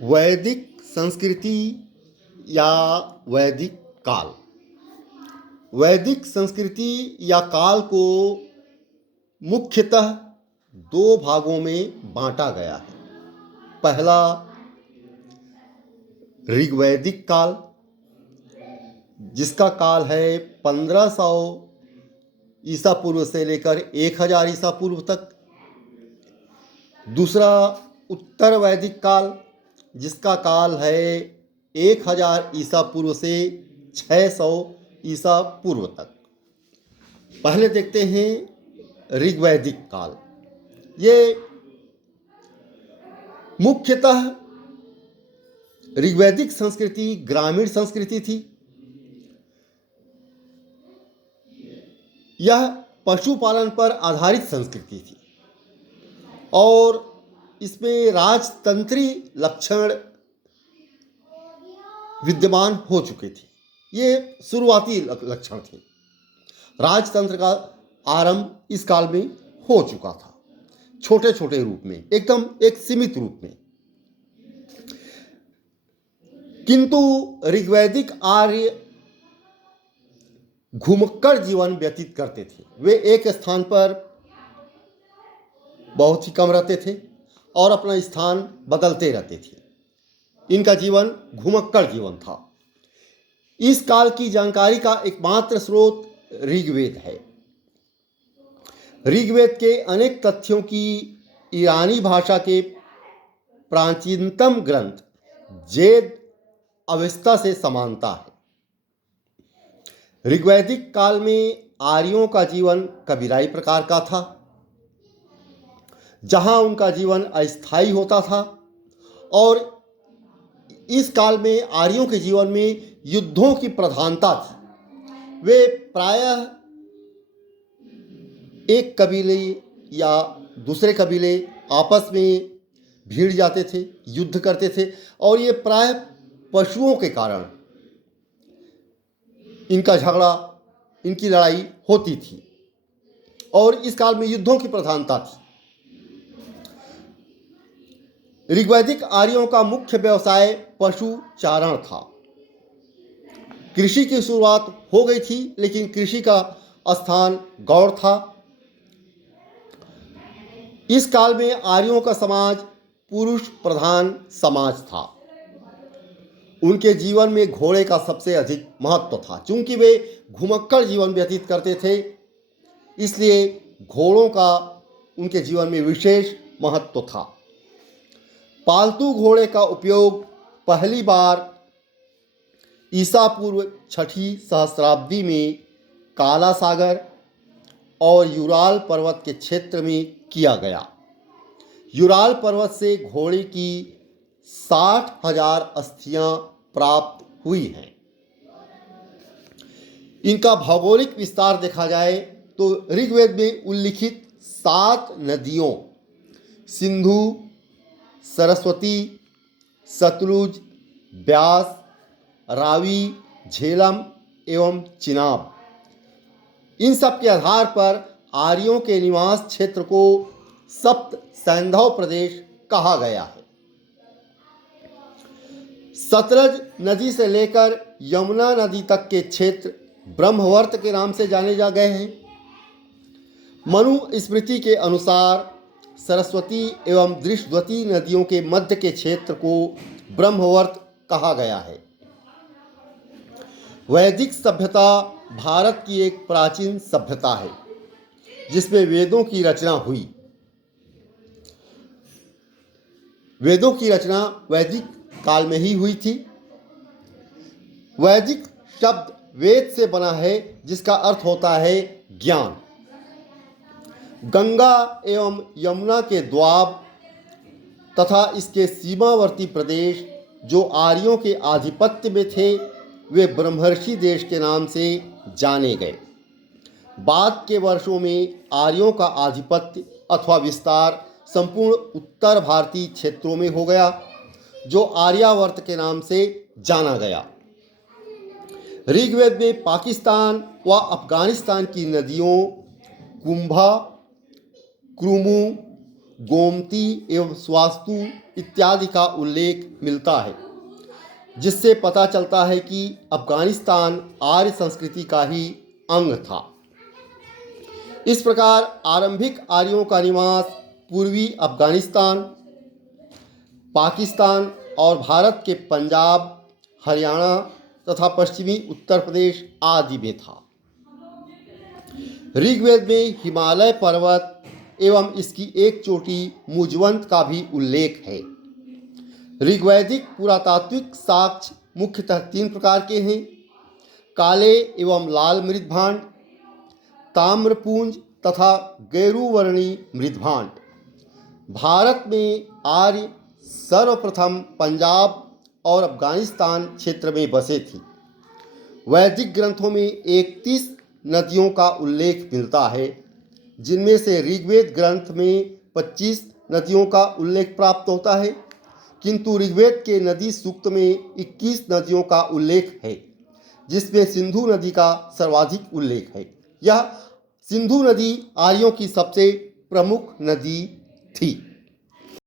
वैदिक संस्कृति या वैदिक काल। वैदिक संस्कृति या काल को मुख्यतः दो भागों में बांटा गया है। पहला ऋग्वैदिक काल, जिसका काल है 1500 ईसा पूर्व से लेकर 1000 ईसा पूर्व तक। दूसरा उत्तर वैदिक काल, जिसका काल है 1000 ईसा पूर्व से 600 ईसा पूर्व तक। पहले देखते हैं ऋग्वैदिक काल। ये मुख्यतः ऋग्वैदिक संस्कृति ग्रामीण संस्कृति थी। यह पशुपालन पर आधारित संस्कृति थी और इसमें राजतंत्री लक्षण विद्यमान हो चुके थे। ये शुरुआती लक्षण थे। राजतंत्र का आरंभ इस काल में हो चुका था, छोटे छोटे रूप में, एकदम एक सीमित रूप में। किंतु ऋग्वैदिक आर्य घुमक्कड़ जीवन व्यतीत करते थे। वे एक स्थान पर बहुत ही कम रहते थे और अपना स्थान बदलते रहते थे। इनका जीवन घुमक्कड़ जीवन था। इस काल की जानकारी का एकमात्र स्रोत ऋग्वेद है। ऋग्वेद के अनेक तथ्यों की ईरानी भाषा के प्राचीनतम ग्रंथ वेद अवेस्ता से समानता है। ऋग्वैदिक काल में आर्यों का जीवन कबीलाई प्रकार का था, जहां उनका जीवन अस्थायी होता था और इस काल में आर्यों के जीवन में युद्धों की प्रधानता थी। वे प्रायः एक कबीले या दूसरे कबीले आपस में भिड़ जाते थे, युद्ध करते थे और ये प्रायः पशुओं के कारण इनका झगड़ा, इनकी लड़ाई होती थी और इस काल में युद्धों की प्रधानता थी। ऋग्वैदिक आर्यों का मुख्य व्यवसाय पशुचारण था। कृषि की शुरुआत हो गई थी, लेकिन कृषि का स्थान गौड़ था। इस काल में आर्यों का समाज पुरुष प्रधान समाज था। उनके जीवन में घोड़े का सबसे अधिक महत्व था। चूंकि वे घुमक्कड़ जीवन व्यतीत करते थे, इसलिए घोड़ों का उनके जीवन में विशेष महत्व था। पालतू घोड़े का उपयोग पहली बार ईसा पूर्व 6वीं सहस्राब्दी में काला सागर और यूराल पर्वत के क्षेत्र में किया गया। यूराल पर्वत से घोड़े की 60,000 अस्थियां प्राप्त हुई हैं। इनका भौगोलिक विस्तार देखा जाए तो ऋग्वेद में उल्लिखित 7 नदियों सिंधु, सरस्वती, सतलुज, ब्यास, रावी, झेलम एवं चिनाब, इन सब के आधार पर आर्यों के निवास क्षेत्र को सप्त सैंधव प्रदेश कहा गया है। सतलज नदी से लेकर यमुना नदी तक के क्षेत्र ब्रह्मवर्त के नाम से जाने जा गए हैं। मनुस्मृति के अनुसार सरस्वती एवं दृष्टवती नदियों के मध्य के क्षेत्र को ब्रह्मवर्त कहा गया है। वैदिक सभ्यता भारत की एक प्राचीन सभ्यता है, जिसमें वेदों की रचना हुई। वेदों की रचना वैदिक काल में ही हुई थी। वैदिक शब्द वेद से बना है, जिसका अर्थ होता है ज्ञान। गंगा एवं यमुना के द्वाब तथा इसके सीमावर्ती प्रदेश जो आर्यों के आधिपत्य में थे, वे ब्रह्मर्षि देश के नाम से जाने गए। बाद के वर्षों में आर्यों का आधिपत्य अथवा विस्तार संपूर्ण उत्तर भारतीय क्षेत्रों में हो गया, जो आर्यावर्त के नाम से जाना गया। ऋग्वेद में पाकिस्तान व अफगानिस्तान की नदियों कुंभा, क्रुमु गोमती एवं स्वास्तु इत्यादि का उल्लेख मिलता है, जिससे पता चलता है कि अफगानिस्तान आर्य संस्कृति का ही अंग था। इस प्रकार आरंभिक आर्यों का निवास पूर्वी अफगानिस्तान, पाकिस्तान और भारत के पंजाब, हरियाणा तथा पश्चिमी उत्तर प्रदेश आदि में था। ऋग्वेद में हिमालय पर्वत एवं इसकी एक चोटी मुजवंत का भी उल्लेख है। ऋग्वैदिक पुरातात्विक साक्ष्य मुख्यतः 3 प्रकार के हैं: काले एवं लाल मृदभांड, ताम्रपुंज तथा गैरुवर्णी मृदभांड। भारत में आर्य सर्वप्रथम पंजाब और अफगानिस्तान क्षेत्र में बसे थे। वैदिक ग्रंथों में 31 नदियों का उल्लेख मिलता है, जिनमें से ऋग्वेद ग्रंथ में 25 नदियों का उल्लेख प्राप्त होता है, किंतु ऋग्वेद के नदी सूक्त में 21 नदियों का उल्लेख है, जिसमें सिंधु नदी का सर्वाधिक उल्लेख है। यह सिंधु नदी आर्यों की सबसे प्रमुख नदी थी।